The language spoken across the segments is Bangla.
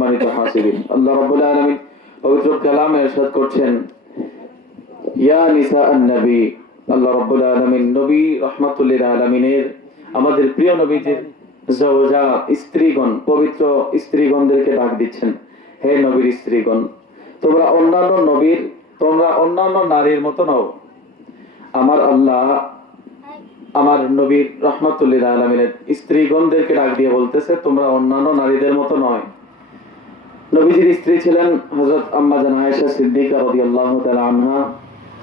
সম্মানিত হাজিরিন, আল্লাহ রাব্বুল আলামিন পবিত্র কালামে ইরশাদ করছেন, ইয়া নিসাআন নবী, আল্লাহ রাব্বুল আলামিন নবী রাহমাতুল লিল আলামিনের আমাদের প্রিয় নবীজির জাওজা স্ত্রীগণ, পবিত্র স্ত্রীগণদেরকে ডাক দিচ্ছেন, হে নবীর স্ত্রীগণ, তোমরা অন্যান্য নারীর মতো নও। আমার আল্লাহ আমার নবীর রাহমাতুল লিল আলামিনের স্ত্রীগণদেরকে ডাক দিয়ে বলতেছে, তোমরা অন্যান্য নারীদের মতো নয়। নবীজির স্ত্রী ছিলেন হযরত আম্মা জান আয়েশা সিদ্দিকা রাদিয়াল্লাহু তাআলা আনহা,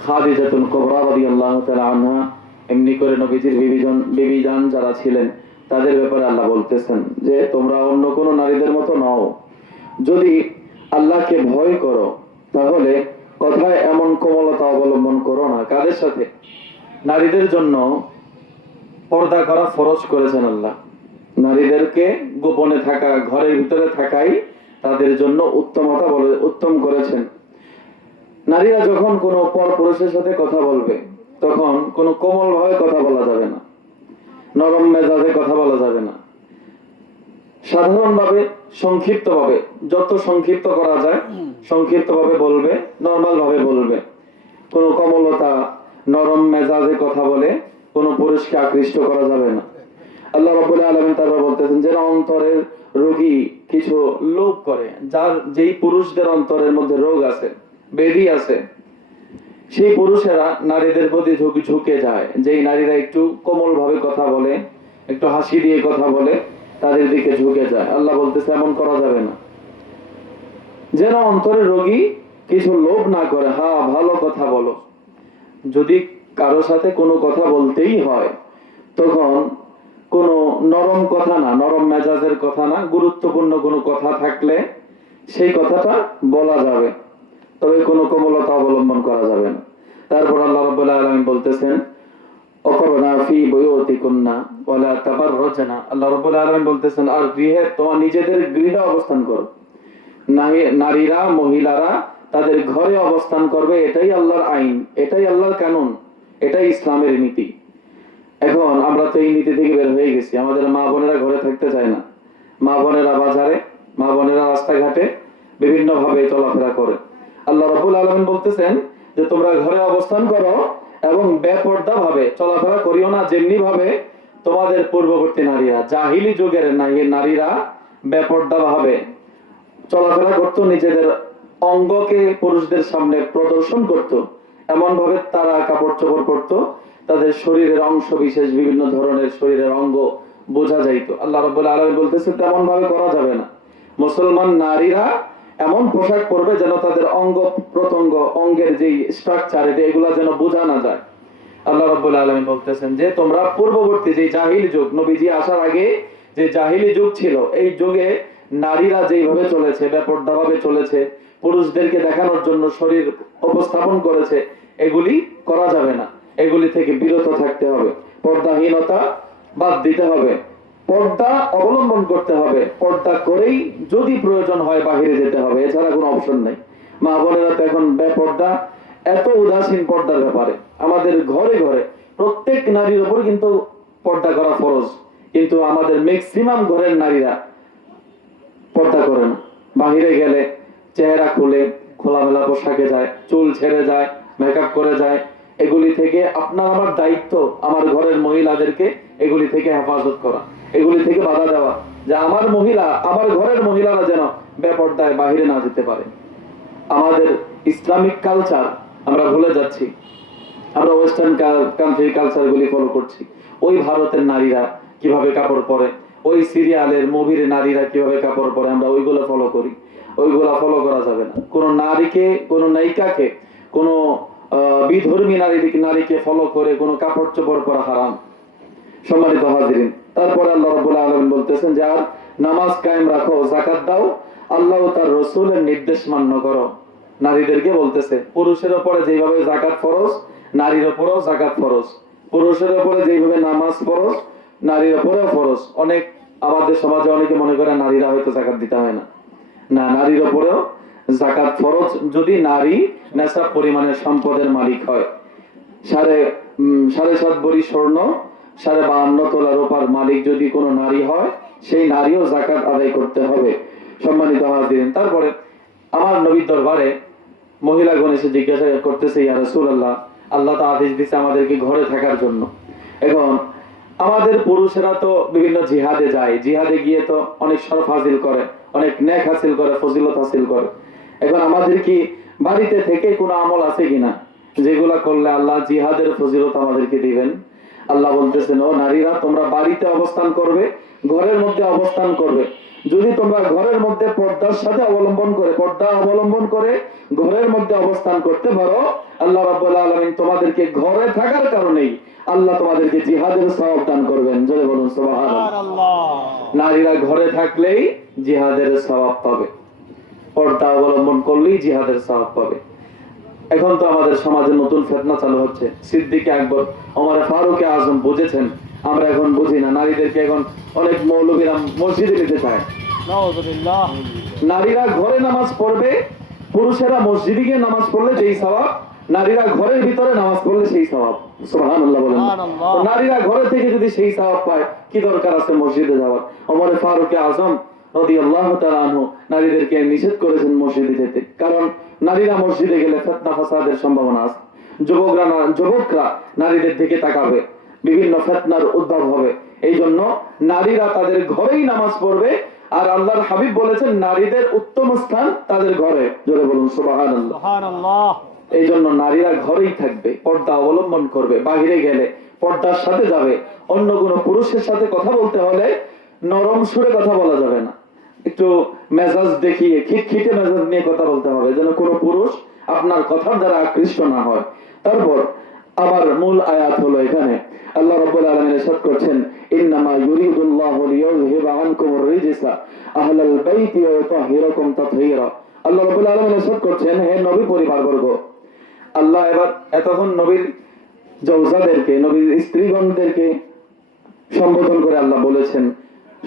খাদিজাতুল কুবরা রাদিয়াল্লাহু তাআলা আনহা। এমনি করে নবীজির বিবিজান যারা ছিলেন তাদের ব্যাপারে আল্লাহ বলতেছেন যে তোমরা অন্য কোন নারীদের মতো নও। যদি আল্লাহকে ভয় করো তাহলে কথায় এমন কোমলতা অবলম্বন করো না। কাদের সাথে? নারীদের জন্য পর্দা করা ফরজ করেছেন আল্লাহ। নারীদেরকে গোপনে থাকা, ঘরের ভিতরে থাকাই তাদের জন্য উত্তম করেছেন। নারীরা যখন কোনো পরপুরুষের সাথে কথা বলবে তখন কোনো কোমল ভাবে কথা বলা যাবে না, নরম মেজাজে কথা বলা যাবে না। সাধারণভাবে, সংক্ষিপ্তভাবে, যত সংক্ষিপ্ত করা যায় সংক্ষিপ্তভাবে বলবে, নরমাল ভাবে বলবে। কোনো কোমলতা, নরম মেজাজে কথা বলে কোনো পুরুষকে আকৃষ্ট করা যাবে না। আল্লাহ রাব্বুল আলামিন তারপর বলতেছেন, যারা অন্তরের রোগী কিছু লোভ করে, যেই পুরুষদের অন্তরের মধ্যে রোগ আছে, ব্যাধি আছে, সেই পুরুষেরা নারীদের প্রতি ঝুঁকে যায়। যেই নারীরা একটু কোমল ভাবে কথা বলে, একটু হাসি দিয়ে কথা বলে, তাদের দিকে ঝুঁকে যায়। আল্লাহ বলতেছে এমন করা যাবে না। যেন অন্তরের রোগী কিছু লোভ না করে, হ্যাঁ ভালো কথা বলো। যদি কারো সাথে কোনো কথা বলতেই হয় তখন কোনো নরম কথা না, নরম মেজাজের কথা না, গুরুত্বপূর্ণ কোনো কথা থাকলে সেই কথাটা বলা যাবে, তবে কোনো কোমলতা অবলম্বন করা যাবে না। তারপর আল্লাহ রাব্বুল আলামিন বলতেছেন, ওয়াকরনা ফি বুয়ুতিকুন্না ওয়ালা তাবাররাজনা। আল্লাহ রাব্বুল আলামিন বলতেছেন, আর গৃহে, তোমার নিজেদের গৃহে অবস্থান করো। নারীরা, মহিলারা তাদের ঘরে অবস্থান করবে, এটাই আল্লাহর আইন, এটাই আল্লাহর কানুন, এটাই ইসলামের নীতি। এখন আমরা তো এই নীতি থেকে বের হয়ে গেছি। আমাদের মা বোনেরা ঘরে থাকতে চায় না। মা বোনেরা বাজারে, মা বোনেরা রাস্তাঘাটে বিভিন্ন ভাবে চলাফেরা করে। আল্লাহ রাব্বুল আলামিন বলতেছেন যে তোমরা ঘরে অবস্থান করো এবং বেপর্দা ভাবে চলাফেরা করিও না, যেমনি ভাবে তোমাদের পূর্ববর্তী নারীরা, জাহিলি যুগের নারীরা বেপর্দা ভাবে চলাফেরা করতো, নিজেদের অঙ্গকে পুরুষদের সামনে প্রদর্শন করত, এমন ভাবে তারা কাপড় চোপড় পরতো, তাদের শরীরের অংশ বিশেষ, বিভিন্ন ধরনের শরীরের অঙ্গ বোঝা যাইতো। আল্লাহ রাব্বুল আলামিন বলতেছে তেমন ভাবে করা যাবে না। মুসলমান নারীরা এমন পোশাক পরবে যেন তাদের অঙ্গ প্রত্যঙ্গ, অঙ্গের যে স্ট্রাকচার, এগুলা যেন বোঝা না যায়। আল্লাহ রাব্বুল আলামিন বলতেছেন যে তোমরা পূর্ববর্তী যে জাহিলি যুগ, নবীজি আসার আগে যে জাহিলি যুগ ছিল, এই যুগে নারীরা যেইভাবে চলেছে, বেপর্দা ভাবে চলেছে, পুরুষদেরকে দেখানোর জন্য শরীর উপস্থাপন করেছে, এগুলি করা যাবে না। এগুলি থেকে বিরত থাকতে হবে। পর্দাহীনতা বাদ দিতে হবে, পর্দা অবলম্বন করতে হবে। পর্দা করেই যদি প্রয়োজন হয় বাহিরে যেতে হবে, এছাড়া কোনো অপশন নেই। মা বোনেরা তো এখন বেপর্দা, এত উদাসীন পর্দার ব্যাপারে। আমাদের ঘরে ঘরে প্রত্যেক নারীর উপর কিন্তু পর্দা করা ফরজ, কিন্তু আমাদের ম্যাক্সিমাম ঘরের নারীরা পর্দা করে না। বাহিরে গেলে চেহারা খুলে খোলামেলা পোশাকে যায়, চুল ছেড়ে যায়, মেকআপ করে যায়। এগুলি থেকে আপনার আমার দায়িত্ব, আমার ঘরের মহিলাদেরকে এগুলি থেকে হেফাজত করা, এগুলি থেকে বাধা দেওয়া, যে আমার মহিলা, আমার ঘরের মহিলারা যেন বেপর্দায় বাহিরে না যেতে পারে। আমাদের ইসলামিক কালচার আমরা ভুলে যাচ্ছি, আমরা ওয়েস্টার্ন কান্ট্রি কালচার গুলি ফলো করছি। ওই ভারতের নারীরা কিভাবে কাপড় পরে, ওই সিরিয়ালের মুভির নারীরা কিভাবে কাপড় পরে, আমরা ওইগুলো ফলো করি। ওইগুলা ফলো করা যাবে না। কোন নারীকে, কোন নায়িকাকে, কোন বিধর্মী নারীকে ফলো করে কোন কাপড় চোপড় পরা হারাম। সম্মানিত হাজিরিন, তারপরে আল্লাহ রাব্বুল আলামিন বলতেছেন যে আর নামাজ কায়েম রাখো, যাকাত দাও, আল্লাহ ও তার রাসূলের নির্দেশ মান্য করো। নারীদেরকে বলতেছে, পুরুষের উপরে যেভাবে যাকাত ফরজ, নারীর উপরেও যাকাত ফরজ। পুরুষের উপরে যেভাবে নামাজ ফরজ, নারীর উপরেও ফরজ। অনেক আমাদের সমাজে অনেকে মনে করে নারীরা হয়তো যাকাত দিতে হয় না। না, নারীর উপরেও যাকাত ফরজ, যদি নারী নেশাব পরিমাণের সম্পদের মালিক হয়। 7.5 ভরি স্বর্ণ, 52.5 তোলা রূপার মালিক যদি কোনো নারী হয়, সেই নারীও যাকাত আদায় করতে হবে। সম্মানিত হাজিরিন, তারপরে আমার নবীর দরবারে মহিলাগণ এসে জিজ্ঞাসা করতেছে, ইয়া রাসূলুল্লাহ, আল্লাহ তো আদেশ দিচ্ছে আমাদেরকে ঘরে থাকার জন্য। এখন আমাদের পুরুষেরা তো বিভিন্ন জিহাদে যায়, জিহাদে গিয়ে তো অনেক শরফ হাসিল করে, অনেক নেক হাসিল করে, ফজিলত হাসিল করে। এখন আমাদের কি বাড়িতে থেকে কোনো আমল আছে কিনা যেগুলা করলে আল্লাহ জিহাদের ফজিলত আমাদেরকে দিবেন? আল্লাহ বলতেছেন, ও নারীরা, তোমরা বাড়িতে অবস্থান করবে, ঘরের মধ্যে অবস্থান করবে। যদি তোমরা ঘরের মধ্যে পর্দা অবলম্বন করে ঘরের মধ্যে অবস্থান করতে পারো, আল্লাহ রাব্বুল আলামিন তোমাদেরকে ঘরে থাকার কারণেই আল্লাহ তোমাদেরকে জিহাদের সওয়াব দান করবেন। জোরে বলুন সুবহানাল্লাহ। নারীরা ঘরে থাকলেই জিহাদের সওয়াব পাবে, পর্দা অবলম্বন করলেই জিহাদের সওয়াব পাবে। এখন তো আমাদের সমাজে নতুন ফিতনা চালু হচ্ছে। সিদ্দিক আকবর, ওমর ফারুক আজম বুঝেছেন, আমরা এখন বুঝি না। নারীদেরকে এখন অনেক মৌলবীরা মসজিদে নিতে চায়। নাউযুবিল্লাহ। নারীরা ঘরে নামাজ পড়বে, পুরুষেরা মসজিদে গিয়ে নামাজ পড়লে যেই সওয়াব, নারীরা ঘরের ভিতরে নামাজ পড়লে সেই সওয়াব। সুবহানাল্লাহ বলেন। নারীরা ঘরে থেকে যদি সেই সওয়াব পায়, কি দরকার আছে মসজিদে যাওয়ার? ওমর ফারুক আজম রাদিয়াল্লাহু তাআলা আনহু নারীদেরকে নিষেধ করেছেন মসজিদে যেতে, কারণ নারীরা মসজিদে গেলে ফিতনা ফাসাদের সম্ভাবনা আছে। যুবকরা নারীদের দিকে তাকাবে, বিভিন্ন ফিতনার উদ্ভব হবে। এই জন্য নারীরা তাদের ঘরেই নামাজ পড়বে, আর আল্লাহর হাবিব বলেছেন নারীদের উত্তম স্থান তাদের ঘরে। জোরে বলুন সুবহানাল্লাহ। এই জন্য নারীরা ঘরেই থাকবে, পর্দা অবলম্বন করবে, বাহিরে গেলে পর্দার সাথে যাবে। অন্য কোনো পুরুষের সাথে কথা বলতে হলে নরম সুরে কথা বলা যাবে না, একটু মেজাজ দেখিয়ে খিটখিটে মেজাজ নিয়ে কথা বলতে হবে, যেন কোনো পুরুষ আপনার কথার দ্বারা আকৃষ্ট না হয়। তারপর আবার মূল আয়াত হলো, এখানে আল্লাহ রাব্বুল আলামিন ইরশাদ করছেন, ইন্নামা ইউরিদুল্লাহু লিইয়ুযহিবা আনকুমুর রিজসা আহলাল বাইতি ওয়া ইউতাহহিরাকুম তাতহীরা। আল্লাহ রাব্বুল আলামিন ইরশাদ করছেন, হে নবী পরিবারবর্গ, আল্লাহ এবার এতক্ষণ নবীর জওজাদেরকে, নবীর স্ত্রীগণদেরকে সম্বোধন করে আল্লাহ বলেছেন,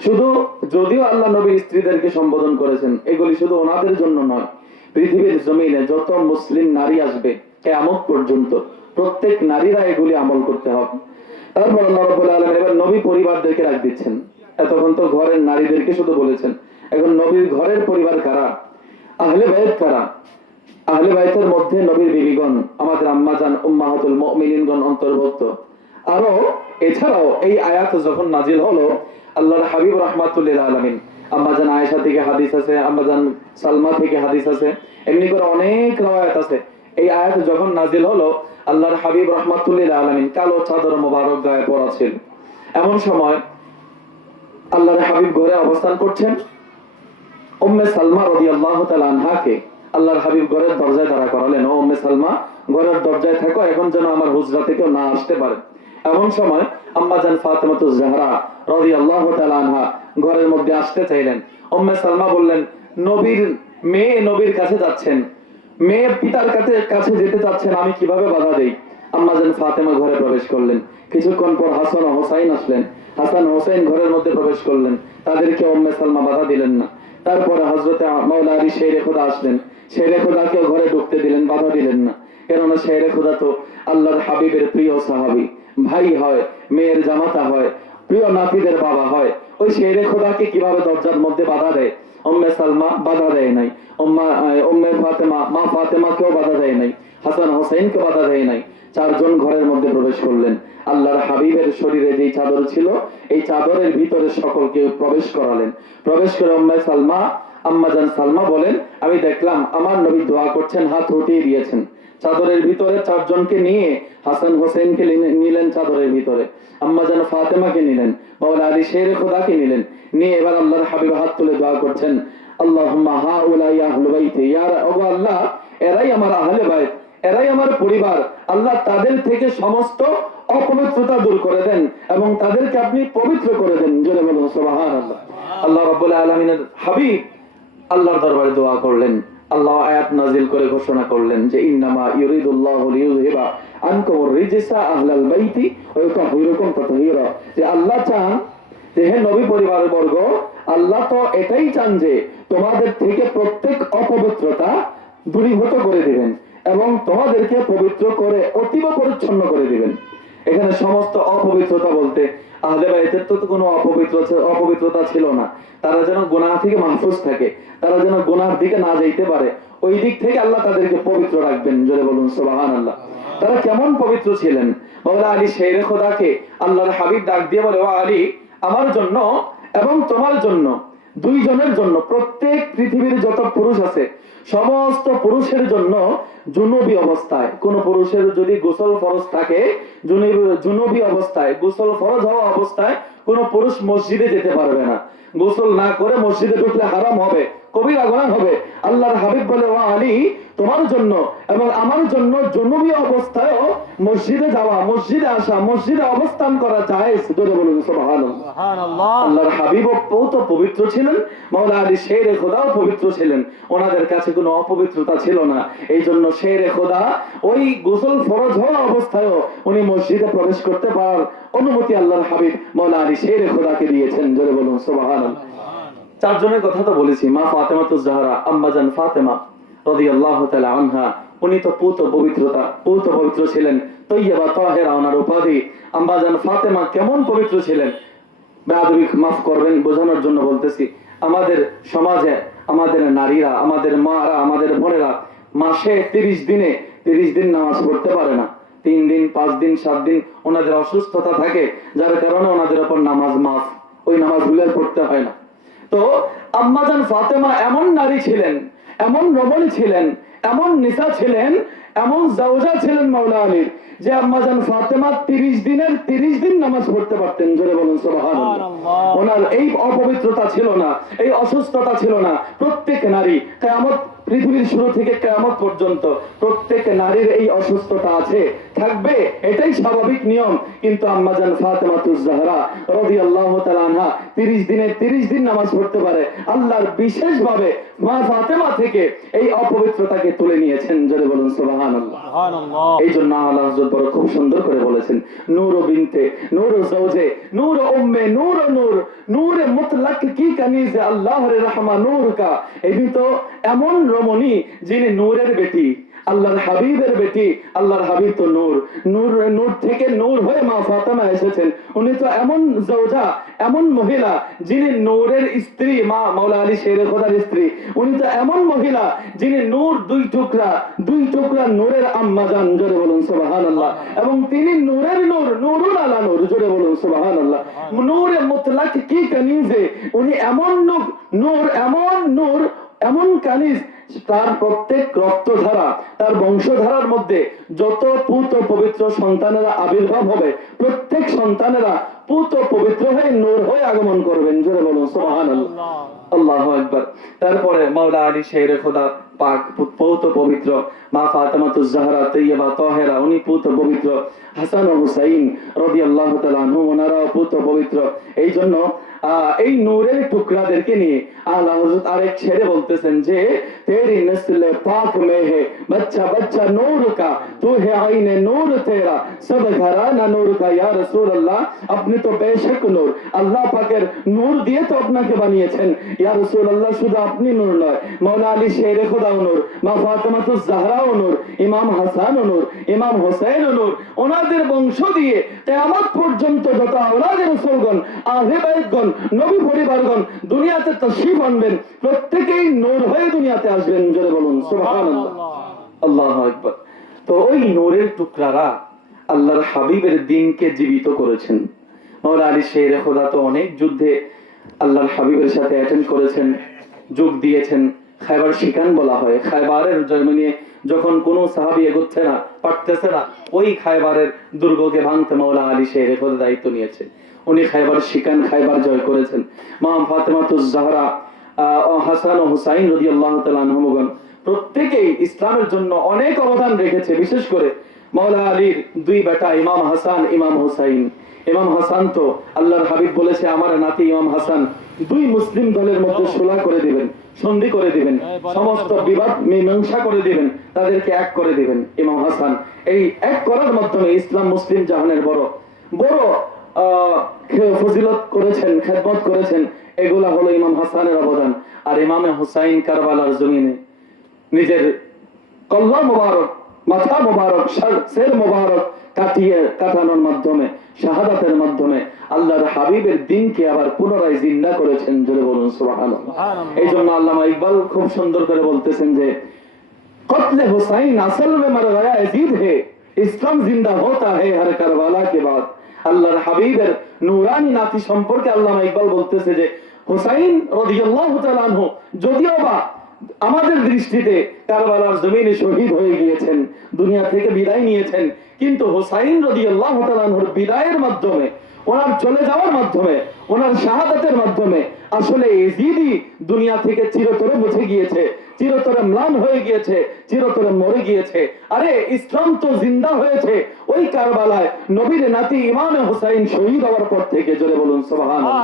শুধু যদিও আল্লাহ নবীর স্ত্রীদেরকে সম্বোধন করেছেন, এগুলি শুধু ওনাদের জন্য নয়, পৃথিবীর জমিনে যত মুসলিম নারী আসবে কিয়ামত পর্যন্ত প্রত্যেক নারীরা এগুলি আমল করতে হবে। তারপর আল্লাহ রাব্বুল আলামিন এবার নবী পরিবারদেরকে রাখ দিচ্ছেন। এতক্ষণ তো ঘরের নারীদেরকে শুধু বলেছেন, এখন নবীর ঘরের পরিবার কারা, আহলে বাইত কারা? আহলে বাইতের মধ্যে নবীর বিবিগণ, আমাদের আম্মাজান উম্মাহাতুল মুমিনিনগণ অন্তর্ভুক্ত। আরো এছাড়াও এই আয়াত যখন নাজিল হলো, আল্লাহর হাবিব রাহমাতুল্লিল আলামিন, আম্মাজান আয়েশা থেকে হাদিস আছে, আম্মাজান সালমা থেকে হাদিস আছে, এমনি করে অনেক রওয়ায়াত আছে। এই আয়াত যখন নাজিল হলো, আল্লাহর হাবিব রাহমাতুল্লিল আলামিন কালো চাদর মোবারক গায়ে পরা ছিল। এমন সময় আল্লাহর হাবিব ঘরে অবস্থান করছেন, উম্মে সালমা রাদিয়াল্লাহু তাআলা আনহাকে আল্লাহর হাবিব ঘরের দরজায় দাঁড়া করালেন, ও উম্মে সালমা, ঘরের দরজায় থাকো, এখন যেন আমার হুজরা থেকে না আসতে পারে। এমন সময় আম্মাজান ফাতেমাতুজ জাহরা রাদিয়াল্লাহু তাআলা আনহা ঘরের মধ্যে আসতে চাইলেন। উম্মে সালমা বললেন, নবীর মেয়ে নবীর কাছে যাচ্ছেন, মেয়ে পিতার কাছে যেতে চাচ্ছেন, আমি কিভাবে বাধা দেই? আম্মাজান ফাতেমা ঘরে প্রবেশ করলেন। কিছুক্ষণ পর হাসান ও হোসাইন আসলেন, হাসান হোসেন ঘরের মধ্যে প্রবেশ করলেন, তাদেরকে উম্মে সালমা বাধা দিলেন না। তারপরে হযরতে মাওলা আলী শেরে খোদা আসলেন, শেরে খোদাকেও ঘরে ঢুকতে দিলেন, বাধা দিলেন না। কেননা শেরে খোদা তো আল্লাহর হাবিবের প্রিয় সাহাবী, ভাই হয়, মেয়ের জামাতা হয়, প্রিয় নাতিদের বাবা হয়। ওই শেরে খোদাকে কিভাবে দরজার মধ্যে বাধা দেয়? উম্মে সালমা বাধা দেয় নাই, উম্মে ফাতেমা, মা ফাতেমাকেও বাধা দেয় নাই, হাসান হোসেনকে বাধা দেয় নাই। চারজন ঘরের মধ্যে প্রবেশ করলেন। আল্লাহর হাবিবের শরীরে যে চাদর ছিল, এই চাদরের ভিতরে সকলকে প্রবেশ করালেন। প্রবেশ করে উম্মে সালমা, আম্মাজান সালমা বলেন, আমি দেখলাম আমার নবী দোয়া করছেন, হাত উঠিয়ে দিয়েছেন। চাদরের ভিতরে চারজনকে নিয়ে হাসান হোসেনকে নিলেন চাদরের ভিতরে, আম্মাজান ফাতেমাকে নিলেন, মাওলা আলী শেরে খোদাকে নিলেন, নিয়ে এবার আল্লাহর হাবিব হাত তুলে দোয়া করছেন, আল্লাহুম্মা হাউলাই আহলু বাইতি, ইয়া আল্লাহ, এরাই আমার আহলে বাইত, এরাই আমার পরিবার। আল্লাহ তাদের থেকে সমস্ত অপবিত্রতা দূর করে দেন এবং তাদেরকে আপনি পবিত্র করে দেন। জোরে বলুন সুবহানাল্লাহ। আল্লাহ রাব্বুল আলামিনের হাবিব আল্লাহর দরবারে দোয়া করলেন। আল্লাহ আয়াত নাজিল করে ঘোষণা করলেন যে, ইন্নামা ইউরিদুল্লাহু লিইয়ুযহিবা আনকুমুর রিজসা আহলাল বাইতি ওয়া ইউতাহহিরাকুম তাতহীরা। যে আল্লাহ চান যে, হে নবী পরিবারের বর্গ, আল্লাহ তো এটাই চান যে তোমাদের থেকে প্রত্যেক অপবিত্রতা দূরীভূত করে দিবেন এবং তোমাদেরকে পবিত্র করে অতীব পরিচ্ছন্ন করে দিবেন। এখানে সমস্ত অপবিত্রতা বলতে আহলে বাইতের তো কোনো অপবিত্রতা ছিল না। তারা যেন গুনাহ থেকে মাহফুজ থাকে, তারা যেন গুনাহর দিকে না যাইতে পারে, ওই দিক থেকে আল্লাহ তাদেরকে পবিত্র রাখবেন। জোরে বলুন সুবহানাল্লাহ। তারা কেমন পবিত্র ছিলেন? মাওলা আলী শেরে খোদাকে আল্লাহর হাবিব ডাক দিয়ে বলে, ও আলী, আমার জন্য এবং তোমার জন্য, দুইজনের জন্য, প্রত্যেক পৃথিবীর যত পুরুষ আছে সমস্ত পুরুষের জন্য জুনুবি অবস্থায়, কোন পুরুষের যদি গোসল ফরজ থাকে, জুনুবি অবস্থায়, গোসল ফরজ হওয়া অবস্থায় কোন পুরুষ মসজিদে যেতে পারবে না। গোসল না করে মসজিদে ঢুকলে হারাম হবে, কবিরা গুনাহ হবে। আল্লাহর হাবিব বলে, ও আলী, তোমার জন্য এবং আমার জন্য জুনুবি অবস্থায়ও মসজিদে যাওয়া, মসজিদে আসা, মসজিদে অবস্থান করা জায়েজ। জোরে বলুন সুবহানাল্লাহ। আল্লাহর হাবিবও তো পবিত্র ছিলেন, মাওলা আলী শেরে খোদাও পবিত্র ছিলেন, ওনাদের কাছে কোনো অপবিত্রতা ছিল না। এই জন্য শেরে খোদা ওই গোসল ফরজ হওয়া অবস্থায়ও উনি মসজিদে প্রবেশ করতে পারার অনুমতি আল্লাহর হাবিব মাওলা আলী শেরে খোদাকে দিয়েছেন। জোরে বলুন সুবহানাল্লাহ। চারজনের কথা তো বলেছি, মা ফাতেমাতুজ জাহরা, আম্মাজান ফাতেমা রাদিয়াল্লাহু তাআলা আনহা, উনি তো পূত পবিত্র ছিলেন, তৈয়বা তাহেরা ওনার উপাধি। আম্মাজান ফাতেমা কেমন পবিত্র ছিলেন? বেয়াদবি মাফ করবেন, বোঝানোর জন্য বলতেছি। আমাদের সমাজে আমাদের নারীরা, আমাদের মারা, আমাদের বোনেরা মাসে 30 দিন নামাজ পড়তে পারে না। 3 দিন, 5 দিন, 7 দিন ওনাদের অসুস্থতা থাকে, যার কারণে ওনাদের উপর নামাজ মাফ, ওই নামাজগুলো পড়তে হয় না। তো আম্মাজান ফাতেমা এমন নারী ছিলেন, এমন রমণী ছিলেন, এমন নিসা ছিলেন, এমন জাওজা ছিলেন মাওলা আলীর, যে আম্মাজান ফাতেমা 30 দিন নামাজ পড়তে পারতেন। জোরে বলুন সুবহানাল্লাহ। ওনার এই অপবিত্রতা ছিল না, এই অসুস্থতা ছিল না। প্রত্যেক নারী, কিয়ামত, পৃথিবীর শুরু থেকে কিয়ামত পর্যন্ত প্রত্যেক নারীর এই অসুস্থতা আছে, থাকবে, এটাই স্বাভাবিক নিয়ম। কিন্তু আম্মাজান ফাতেমাতুজ জাহরা রাদিয়াল্লাহু তাআলা আনহা 30 দিন নামাজ পড়তে পারে। আল্লাহর বিশেষ ভাবে মা ফাতেমা থেকে এই অপবিত্রতাকে তুলে নিয়েছেন। জোরে বলুন সুবহানাল্লাহ। এই জন্য আল্লাহ হযরত বড় খুব সুন্দর করে বলেছেন, নূর বিনতে নূর জওজে নূর উম্মে নূর নূর নূরে মুতলাক কি কানিজ আল্লাহর রহমা নূর কা। এই তো এমন রমণী যিনি নূরের বেটি, আল্লাহর হাবিবের বেটি। আল্লাহর হাবিব তো নূর, নূর থেকে নূর হয়ে মা ফাতেমা এসেছেন। উনি তো এমন জাওজা, এমন মহিলা যিনি নূরের স্ত্রী, মা মাওলা আলী শেরে খোদার স্ত্রী। উনি তো এমন মহিলা যিনি নূর, দুই টুকরা নূরের আম্মাজান। জোরে বলুন সুবহানাল্লাহ। এবং তিনি নূরের নূর, নূরুল আলা নূর। জোরে বলুন সুবহানাল্লাহ। নূরে মুতলাক কি কানিজে, উনি এমন নূর, এমন নূর, এমন কানিজ, তার প্রত্যেক রক্তধারা, তার বংশধারার মধ্যে যত পুত পবিত্র সন্তানেরা আবির্ভাব হবে, প্রত্যেক সন্তানেরা পুত পবিত্র হয়ে নূর হয়ে আগমন করবেন। জোরে বলুন সুবহানাল্লাহ। আল্লাহু আকবার। তারপরে মাওলা আলী শেরে খোদা পাক পুত পবিত্র, মা ফাতেমাতুজ জাহরা তৈয়বা তাহেরা উনি পুত পবিত্র, হাসান ও হুসাইন রাদিয়াল্লাহু তাআলা আনহু ওনারাও পুত পবিত্র। এই জন্য এই নূরের টুকরাদেরকে নিয়ে আল্লাহ হযরত আরেক ছেড়ে বলতেছেন যে, তেরি নসলে পাক মে হে বাচ্চা বাচ্চা নূর কা, তু হে আইনে নূর তেরা, সব ঘরানা নূর কা ইয়া রাসূলুল্লাহ। আপনি তো বেশক নূর, আল্লাহ পাকের নূর দিয়ে তো আপনাকে বানিয়েছেন ইয়া রাসূলুল্লাহ। শুধু আপনি নূর নয়, মাওলা আলী শেরে খোদাও নূর, মা ফাতেমাতুজ জাহরাও নূর, ইমাম হাসান নূর, ইমাম হোসেন নূর। ওনাদের বংশ দিয়ে কিয়ামত পর্যন্ত যত আওলাদে রাসূলগণ, আহলে বাইতগণ, নবী পরিবারগণ দুনিয়াতে তাশরীফ আনবেন, প্রত্যেকেই নূর হয়ে দুনিয়াতে আসবেন। জোরে বলুন সুবহানাল্লাহ। আল্লাহু আকবার। তো ওই নূরের টুকরারা আল্লাহর হাবিবের দ্বীনকে জীবিত করেছেন। মাওলা আলী শেরে খোদা তো অনেক যুদ্ধে আল্লাহর হাবিবের সাথে অ্যাটেন্ড করেছেন, যোগ দিয়েছেন। খায়বার শিকান বলা হয়। খায়বারের জন্মে যখন কোনো সাহাবী এগোচ্ছে না, পারতেছে না, ওই খায়বারের দুর্গকে ভাঙতে মাওলা আলী শেরে খোদা দায়িত্ব নিয়েছে। উনি খায়বার শিকান, খায়বার জয় করেছেন। মা ফাতেমাতুজ জাহরা, হাসান ও হুসাইন রাদিয়াল্লাহু তাআলা আনহুম প্রত্যেকেই ইসলামের জন্য অনেক অবদান রেখেছে। বিশেষ করে মাওলা আলীর দুই বেটা ইমাম হাসান, ইমাম হুসাইন। ইমাম হাসান তো আল্লাহর হাবিব বলেছে, আমার নাতি ইমাম হাসান দুই মুসলিম দলের মধ্যে সুলহ করে দিবেন, সন্ধি করে দিবেন, সমস্ত বিবাদ মীমাংসা করে দিবেন, তাদেরকে এক করে দিবেন। ইমাম হাসান এই এক করার মাধ্যমে ইসলাম মুসলিম জাহানের বড় বড় ফজিলত করেছেন, খেদমত করেছেন। এগুলা হলো ইমাম হাসানের অবদান। আর ইমামে হুসাইন কারবালার জমিনে নিজের কল্লা মুবারক মাথা মোবারক, সের মোবারক কাটানোর মাধ্যমে, শাহাদাতের মাধ্যমে আল্লাহর হাবিবের দিনকে আবার পুনরায় জিন্দা করেছেন। জোরে বলুন সুবহানাল্লাহ। এই জন্য আল্লামা ইকবাল খুব সুন্দর করে বলতেছেন যে কতলে হুসাইন আসল মে মর গয়া यजीद है, ইসলাম জিন্দা होता है हर करबला के बाद। আল্লাহর হাবিবের নূরানি নাতি সম্পর্কে আল্লামা ইকবাল বলতেছে যে হুসাইন রাদিয়াল্লাহু তাআলা আনহু যদিও বা আমাদের দৃষ্টিতে কারবালার জমিনে শহীদ হয়ে গিয়েছেন, দুনিয়া থেকে বিদায় নিয়েছেন, কিন্তু হুসাইন রাদিয়াল্লাহু তাআলা আনহুর বিদায়ের মাধ্যমে, ওনার চলে যাওয়ার মাধ্যমে, ওনার শাহাদাতের মাধ্যমে আসলে ইজিদি দুনিয়া থেকে চিরতরে মুছে গিয়েছে, চিরতরে ম্লান হয়ে গিয়েছে, চিরতরে মরে গিয়েছে। আরে ইসলাম তো জিন্দা হয়েছে ওই কারবালায় নবীর নাতি ইমামে হুসাইন শহীদ হওয়ার পর থেকে। জোরে বলুন সুবহানাল্লাহ।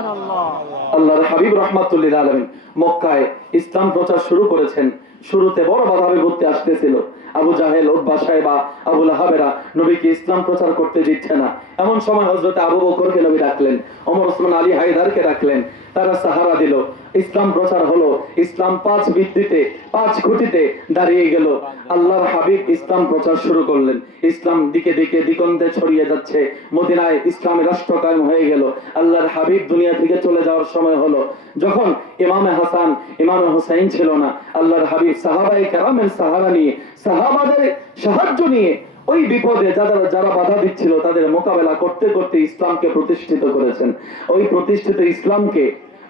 আল্লাহর হাবিব রাহমাতুল্লিল আলামিন মক্কায় ইসলাম প্রচার শুরু করেছেন। শুরুতে বড় বাধা বিপত্তি আসতেছিল। আবু জাহেল, উতবা, শায়বা, আবু লাহাবেরা নবীকে ইসলাম প্রচার করতে দিচ্ছে না। এমন সময় হযরত আবু বকরকে নবী ডাকলেন, ওমর, ওসমান, আলী, হায়দারকে ডাকলেন। তারা সাহারা দিল, ইসলাম প্রচার হলো। ইসলাম 5 ভিত্তিতে, 5 খুঁটিতে দাঁড়িয়ে গেল। আল্লাহর হাবিব ইসলাম প্রচার শুরু করলেন। ইসলাম দিকে দিকে দিগন্তে ছড়িয়ে যাচ্ছে। মদিনায় ইসলামের রাষ্ট্র কায়েম হয়ে গেল। আল্লাহর হাবিব দুনিয়া থেকে চলে যাওয়ার সময় হলো। যখন ইমামে হাসান, ইমামে হুসাইন ছিল না, আল্লাহর হাবিব সাহাবায়ে কেরামের সাহারা নিয়ে, সাহাবাদের সাহায্য নিয়ে ওই বিপদে যারা বাধা দিচ্ছিল তাদের মোকাবেলা করতে করতে ইসলামকে প্রতিষ্ঠিত করেছেন। ওই প্রতিষ্ঠিত ইসলামকে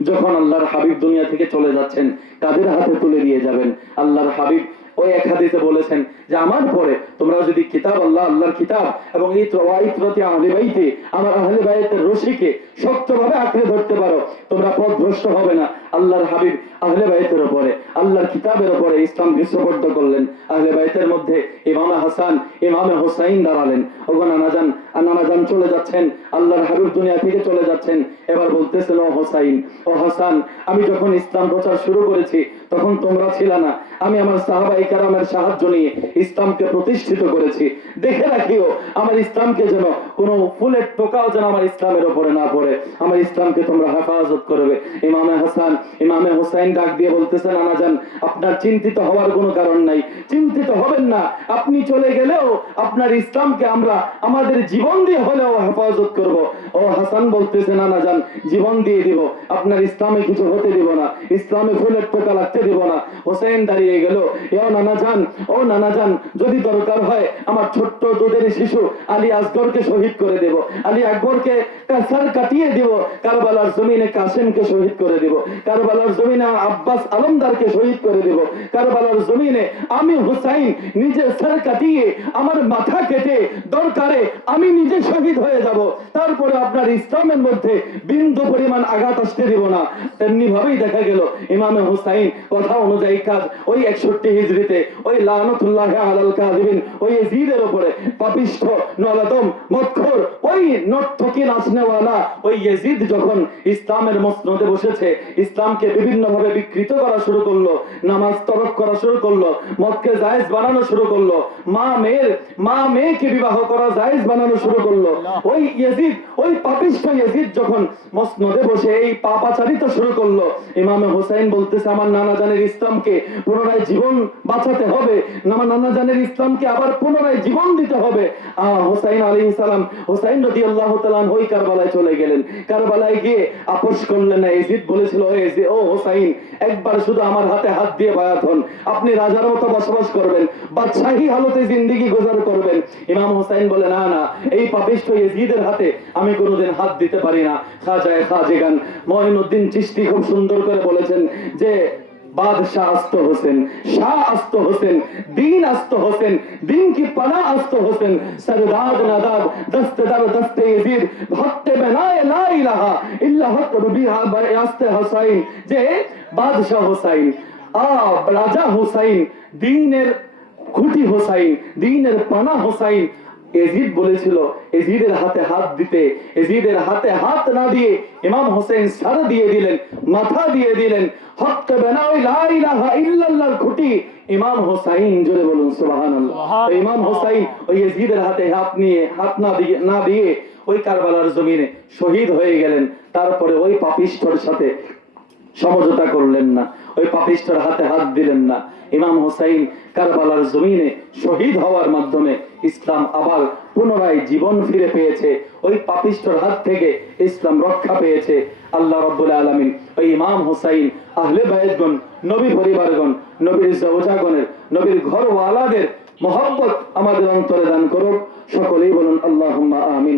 যখন আল্লাহর হাবিব দুনিয়া থেকে চলে যাচ্ছেন, কাদের হাতে তুলে দিয়ে যাবেন? আল্লাহর হাবিব ওই এক হাদিসে বলেছেন যে আমার পরে তোমরা যদি কিতাব আল্লাহর কিতাব এবং ইতরাতি আহলে বাইতে, আমার আহলে বাইতের রশিকে শক্তভাবে আঁকড়ে ধরতে পারো, তোমরা পথভ্রষ্ট হবে না। আল্লাহর হাবিব আহলে বাইতের উপরে, আল্লাহর কিতাবের উপরে ইসলামকে সুপর্দ করলেন। আহলে বাইতের মধ্যে ইমামে হাসান, ইমামে হুসাইন দাঁড়ালেন। ওগো নানাজান চলে যাচ্ছেন, আল্লাহর হাবিব দুনিয়া থেকে চলে যাচ্ছেন। এবার বলতেছেন, ও হুসাইন, ও হাসান, আমি যখন ইসলাম প্রচার শুরু করেছি তখন তোমরা ছিল না। আমি আমার সাহাবায়ে কেরামের সাহায্য নিয়ে ইসলামকে প্রতিষ্ঠিত করেছি। দেখে রাখিও আমার ইসলামকে যেন কোনো ফুলের টোকাও যেন আমার ইসলামের উপরে না পড়ে। আমার ইসলামকে তোমরা হেফাজত করবে। ইমামে হাসান, ইমামে হুসাইন ডাক দিয়ে বলতেছেন, নানাজান, আপনার চিন্তিত হওয়ার কোনো কারণ নাই, চিন্তিত হবেন না। আপনি চলে গেলেও আপনার ইসলামকে আমরা আমাদের জীবন দিয়ে হলেও হেফাজত করব। ও হাসান বলতেছে, নানাজান, জীবন দিয়ে দিব, আপনার ইসলামে কিছু হতে দিব না, ইসলামে ফুলের টোকা লাগতে দিব না। হুসাইন দাঁড়িয়ে গেল, ও নানাজান, যদি দরকার হয় আমার ছোট্ট দুধের শিশু আলী আসগরকে শহীদ করে দেব, আলী আকবরকে কাসার কাটিয়ে দেব, কারবালার জমিনে কাসেমকে শহীদ করে দেব, কারবালার জমিনে আব্বাস আলমদারকে শহীদ করে দেব, কারবালার জমিনে আমি হুসাইন নিজে সর কাটিয়ে আমার মাথা কেটে দরকারে আমি নিজে শহীদ হয়ে যাব, তারপরে আপনার ইসলামের মধ্যে বিন্দু পরিমাণ আঘাত আসতে দিব না। তেমনি ভাবেই দেখা গেল ইমামে হুসাইন কথা অনুযায়ী কাজ ওই 61 হিজরিতে ওই লানাতুল্লাহ আলাল কাযিবিন ওই ইয়াজিদের উপরে পাপিষ্ঠ নলাদম মদখোর ওই নর্তকী নাচনেওয়ালা ওই ইয়াজিদ যখন ইসলামের মসনদে বসেছে, ইসলামকে বিভিন্ন ভাবে বিকৃত করা শুরু করলো, নামাজ তরক করা শুরু করলো, মদকে জায়েজ বানানো শুরু করলো, মা মেয়েকে বিবাহ করা জায়েজ বানানো শুরু করলো। ওই ইয়াজিদ, ওই পাপিষ্ঠ ইয়াজিদ যখন মসনদে বসে এই পাপাচারিতা শুরু করলো, ইমামে হুসাইন বলতেছে, আমার নানাজানের ইসলামকে পুনরায় জীবন বাঁচাতে হবে, আমার নানাজানের ইসলামকে আবার পুনরায় জীবন দিতে হবে। হুসাইন আলাইহিস সালাম, হুসাইন রাদিয়াল্লাহু তাআলা ওই কারবালায় চলে গেলেন। কারবালায় গিয়ে আপোষ করলেন না। ইয়াজিদ বলেছিল, ও হুসাইন, একবার শুধু আমার হাতে হাত দিয়ে বায়াত হন, আপনি রাজার মতো বসবাস করবেন, বাদশাহী হালতে জিন্দেগি গুজার করবেন। ইমাম হুসাইন বলে, না, এই পাপিষ্ঠ ইয়াজিদের হাতে আমি কোনোদিন হাত দিতে পারি না। খাজেগান মঈনুদ্দিন চিশতি খুব সুন্দর করে বলেছেন যে बादशाह अस्त हुसैन, शाह अस्त हुसैन, दीन अस्त हुसैन, दीन की पनाह अस्त हुसैन, सरदाद नादाब दस्तदार दस्ते यजीद भक्ते बनाए ला इलाहा इल्ला हक रुबिहा बयास्ते हुसैन। जे बादशाह हुसैन, राजा हुसैन, दीनेर খুঁটি হুসাইন, দ্বীনের পানা হুসাইন। ইয়াজিদ বলেছিল ইয়াজিদের হাতে হাত দিতে, ইয়াজিদের হাতে হাত না দিয়ে ইমাম হোসেন সারা দিয়ে দিলেন, মাথা দিয়ে দিলেন। হক বানাও লা ইলাহা ইল্লাল্লাহর খুঁটি ইমাম হোসেন। জোরে বলুন সুবহানাল্লাহ। ইমাম হোসেন ওই ইয়াজিদের হাতে হাত না দিয়ে ওই কারবালার জমিনে শহীদ হয়ে গেলেন। তারপরে ওই পাপিষ্ঠর সাথে সমঝোতা করলেন না, ওই পাপিষ্ঠের হাতে হাত দিলেন না। ইমাম হোসাইন কারবালার জমিনে শহীদ হওয়ার মাধ্যমে ইসলাম আবার পুনরায় জীবন ফিরে পেয়েছে, ওই পাপিষ্ঠের হাত থেকে ইসলাম রক্ষা পেয়েছে। আল্লাহ রাব্বুল আলামিন ওই ইমাম হোসাইন, আহলে বায়তগণ, নবী পরিবারগণ, নবীর জাওজাগণের, নবীর ঘরওয়ালাদের মহব্বত আমাদের অন্তরে দান করুক। সকলেই বলুন আল্লাহুম্মা আমিন।